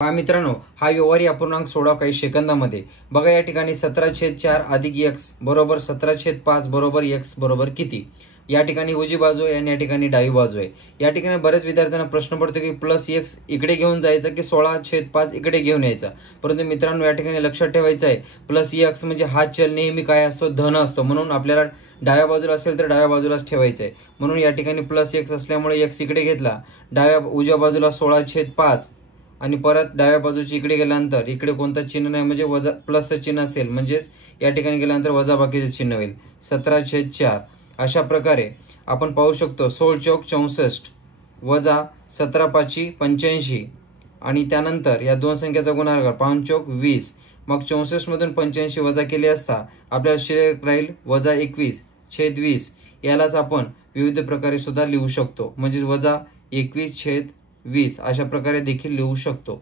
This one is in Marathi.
मित्रांनो, हा व्यवहारी अपूर्णांक सोडवा काही सेकंदामध्ये। बघा या ठिकाणी 17/4 अधिक x बरोबर 17/5 बरोबर x बरोबर किती। या ठिकाणी उजवी बाजू आहे आणि या ठिकाणी डावी बाजू आहे। या ठिकाणी बरेच विद्यार्थ्यांना प्रश्न पडतो की प्लस x इकडे घेऊन जायचा की 16/5 इकडे घेऊन यायचा। परंतु मित्रांनो या ठिकाणी लक्षात ठेवायचं आहे प्लस x म्हणजे हा चल नेहमी काय असतो, धन असतो, म्हणून आपल्याला डाव्या बाजूला असेल तर डाव्या बाजूलाच ठेवायचं आहे। म्हणून या ठिकाणी प्लस x असल्यामुळे x इकडे घेतला, उजव्या बाजूला 16/5 आणि परत डाव्या बाजूची इकडे गेल्यानंतर इकडे कोणतं चिन्ह नाही म्हणजे वजा प्लसचं चिन्ह असेल, म्हणजेच या ठिकाणी गेल्यानंतर वजा बाकीचं चिन्ह होईल 17/4। अशा प्रकारे आपण पाहू शकतो 16 चौक 64 वजा 17/5 85 आणि त्यानंतर या दोन संख्येचा गुणाकार 5 चौक 20। मग 64 मधून 85 वजा केले असता आपल्याला शिल्लक राहील वजा 21/20। यालाच आपण विविध प्रकारे सुद्धा लिहू शकतो, म्हणजे वजा 21/20 अशा प्रकारे देखील लिहू शकतो।